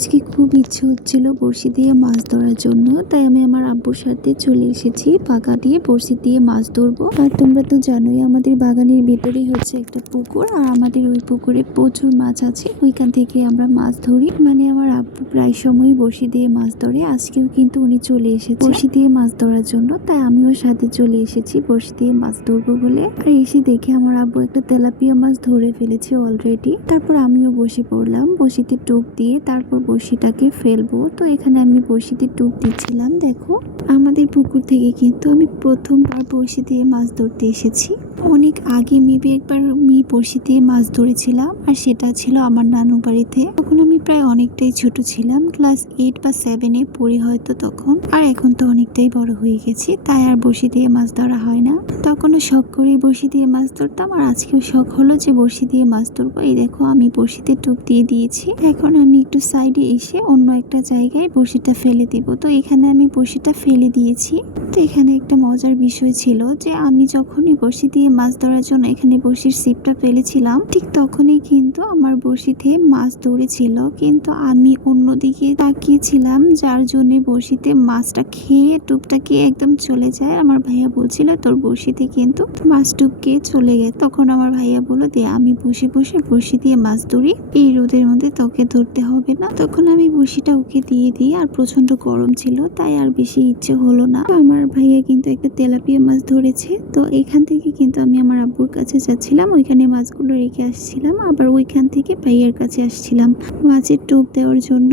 আজকে খুব ইচ্ছে হচ্ছিল বড়শি দিয়ে মাছ ধরার জন্য, তাই আমি আমার আব্বুর সাথে চলে এসেছি পাকা দিয়ে বড়শি দিয়ে মাছ ধরবো। আর তোমরা তো জানোই আমাদের বাগানের ভিতরেই হচ্ছে একটা পুকুর, আর আমাদের ওই পুকুরে প্রচুর মাছ আছে। ওইখান থেকে আমরা মাছ ধরি, মানে আমার আব্বু প্রায় সময় বড়শি দিয়ে মাছ ধরে। আজকেও কিন্তু উনি চলে এসেছে বড়শি দিয়ে মাছ ধরার জন্য, তাই আমিও সাথে চলে এসেছি বড়শি দিয়ে মাছ ধরবো বলে। আর এসে দেখে আমার আব্বু একটা তেলাপিয়া মাছ ধরে ফেলেছে অলরেডি। তারপর আমিও বসে পড়লাম বড়শিতে টোপ দিয়ে, তারপর বড়শিটাকে ফেলবো। তো এখানে আমি বড়শিতে টোপ দিচ্ছিলাম। দেখো আমাদের পুকুর থেকে কিন্তু আমি প্রথমবার বড়শি দিয়ে মাছ ধরতে এসেছি। অনেক আগে মেবি একবার আমি বড়শি দিয়ে মাছ ধরেছিলাম, আর সেটা ছিল আমার নানু বাড়িতে। তখন আমি প্রায় অনেকটাই ছোট ছিলাম, ক্লাস 8 বা 7-এ পড়ি হয়তো তখন। আর এখন তো অনেকটাই বড় হয়ে গেছি, তাই আর বড়শি দিয়ে মাছ ধরা হয় না। তখনও শখ করে বড়শি দিয়ে মাছ ধরতাম, আর আজকেও শখ হলো যে বড়শি দিয়ে মাছ ধরবো। এই দেখো আমি বড়শিতে টোপ দিয়ে দিয়েছি। এখন আমি একটু সাইডে এসে অন্য একটা জায়গায় বড়শিটা ফেলে দিব। তো এখানে আমি বড়শিটা ফেলে দিয়েছি। তো এখানে একটা মজার বিষয় ছিল যে আমি যখনই বড়শি দিয়ে মাছ ধরার জন্য এখানে বড়শির ছিপটা ফেলেছিলাম, ঠিক তখনই কিন্তু আমার বড়শিতে মাছ ধরেছিল, কিন্তু আমি অন্যদিকে তাকিয়েছিলাম, যার জন্য বড়শিতে মাছটা খেয়ে টোপটাকে একদম চলে যায়। আমার ভাইয়া বলছিল তোর বড়শিতে কিন্তু মাছ টুপকে চলে গেছে। তখন আমার ভাইয়া বলল দে আমি বসে বসে বড়শি দিয়ে মাছ ধরি, এই রোদের মধ্যে তোকে ধরতে হবে না। তখন আমি বড়শিটা ওকে দিয়ে দিই, আর প্রচন্ড গরম ছিল তাই আর বেশি ইচ্ছে হলো না। আমার ভাইয়া কিন্তু একটা তেলাপিয়া মাছ ধরেছে। তো এখান থেকে কিন্তু আমি আমার আব্বুর কাছে যাচ্ছিলাম, ওইখানে মাছগুলো রেখে আসছিলাম, আবার ওইখান থেকে ভাইয়ার কাছে আসছিলাম মাছের টোপ দেওয়ার জন্য।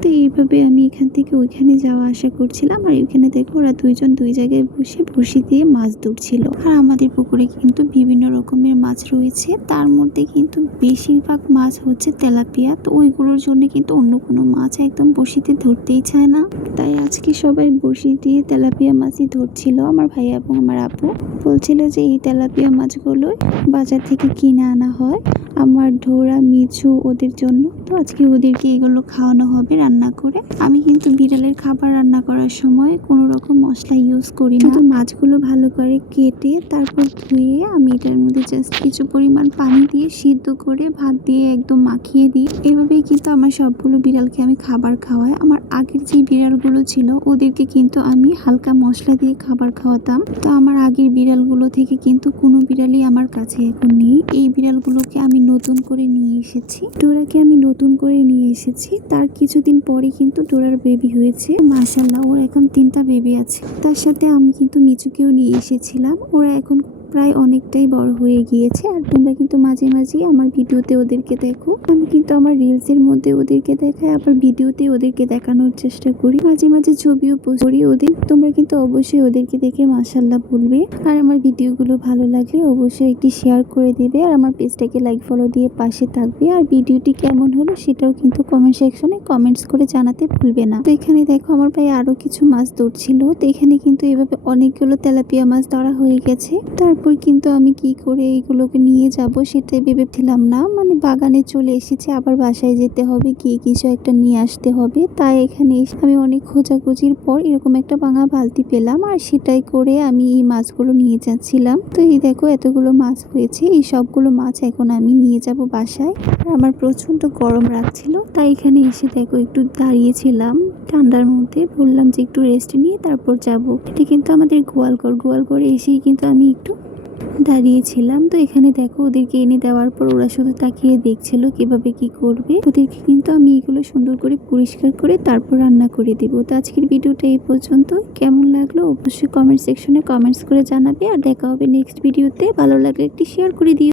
তো এইভাবে আমি এখান থেকে ওইখানে যাওয়া আসা করছিলাম। আর ওইখানে দেখো ওরা দুইজন দুই জায়গায় বসে বড়শি দিয়ে মাছ ধরছিল। আর আমাদের পুকুরে কিন্তু বিভিন্ন রকমের মাছ রয়েছে, তার মধ্যে কিন্তু বেশিরভাগ মাছ হচ্ছে তেলাপিয়া। তো ওইগুলোর জন্য কিন্তু অন্য কোনো মাছ একদম বড়শিতে ধরতেই চায় না, তাই আজকে সবাই বড়শি দিয়ে তেলাপিয়া মাছই ধরছিল। আমার ভাইয়া এবং আমার আপু বলছিল যে এই তেলাপিয়া মাছগুলো বাজার থেকে কিনে আনা হয় আমার ঢোরা মিছু ওদের জন্য। তো আজকে ওদেরকে এগুলো খাওয়ানো হবে রান্না করে। আমি কিন্তু বিড়ালের খাবার রান্না করার সময় কোনো রকম মশলা ইউজ করি না। শুধু মাছগুলো ভালো করে কেটে তারপর ধুয়ে আমি এটার মধ্যে জাস্ট কিছু পরিমাণ পানি দিয়ে সিদ্ধ করে ভাত দিয়ে একদম মাখিয়ে দিই। এভাবেই কিন্তু আমার সবগুলো বিড়ালকে আমি খাবার খাওয়াই। আমার আগের যে বিড়ালগুলো ছিল ওদেরকে কিন্তু আমি হালকা মশলা দিয়ে খাবার খাওয়াতাম। তো আমার আগের বিড়ালগুলো থেকে কিন্তু কোনো বিড়ালই আমার কাছে এখন নেই। এই বিড়ালগুলোকে আমি নতুন করে নিয়ে এসেছি, ডোরাকে আমি নতুন করে নিয়ে এসেছি। তার কিছুদিন পরে কিন্তু ডোরার বেবি হয়েছে, মাশাআল্লাহ ওর এখন 3টা বেবি আছে। তার সাথে আমি কিন্তু মিচুকেও নিয়ে এসেছিলাম। ওরা এখন প্রায় অনেকটাই বড় হয়ে গিয়েছে। আর তোমরা কিন্তু মাঝে মাঝে আমার ভিডিওতে ওদেরকে দেখো। আমি কিন্তু আমার রিলসের মধ্যে ওদেরকে দেখাই, আবার ভিডিওতে ওদেরকে দেখানোর চেষ্টা করি। মাঝে মাঝে ছবিও পোস্ট করি ওদের। তোমরা কিন্তু অবশ্যই ওদেরকে দেখে মাশাআল্লাহ বলবে। আর আমার ভিডিওগুলো ভালো লাগলে অবশ্যই একটি শেয়ার করে দেবে, আর আমার পেজটাকে লাইক ফলো দিয়ে পাশে থাকবে। আর ভিডিওটি কেমন হলো সেটাও কিন্তু কমেন্ট সেকশনে কমেন্টস করে জানাতে ভুলবে না। তো এখানে দেখো আমার ভাই আরো কিছু মাছ ধরছিল। তো এখানে কিন্তু এভাবে অনেকগুলো তেলাপিয়া মাছ ধরা হয়ে গেছে। তারপর কিন্তু আমি কি করে এগুলোকে নিয়ে যাব সেটাই ভেবেছিলাম না, মানে বাগানে চলে এসেছি, আবার বাসায় যেতে হবে, গিয়ে কিছু একটা নিয়ে আসতে হবে। তাই এখানে আমি অনেক খোঁজাখুঁজির পর এরকম একটা ভাঙা বালতি পেলাম, আর সেটাই করে আমি এই মাছগুলো নিয়ে যাচ্ছিলাম। তো এই দেখো এতগুলো মাছ হয়েছে, এই সবগুলো মাছ এখন আমি নিয়ে যাব বাসায়। আর আমার প্রচন্ড গরম লাগছিল, তাই এখানে এসে দেখো একটু দাঁড়িয়েছিলাম ঠান্ডার মধ্যে। বললাম যে একটু রেস্ট নিয়ে তারপর যাব। এটা কিন্তু আমাদের গোয়ালঘর এসেই কিন্তু আমি একটু দাঁড়িয়েছিলাম। তো এখানে দেখো ওদেরকে এনে দেওয়ার পর ওরা শুধু তাকিয়ে দেখছিল কিভাবে কি করবে। ওদেরকে কিন্তু আমি এগুলো সুন্দর করে পরিষ্কার করে তারপর রান্না করে দেব। তো আজকের ভিডিওটা এই পর্যন্ত। কেমন লাগলো অবশ্যই কমেন্ট সেকশনে কমেন্টস করে জানাবে, আর দেখা হবে নেক্সট ভিডিওতে। ভালো লাগলে একটি শেয়ার করে দিও।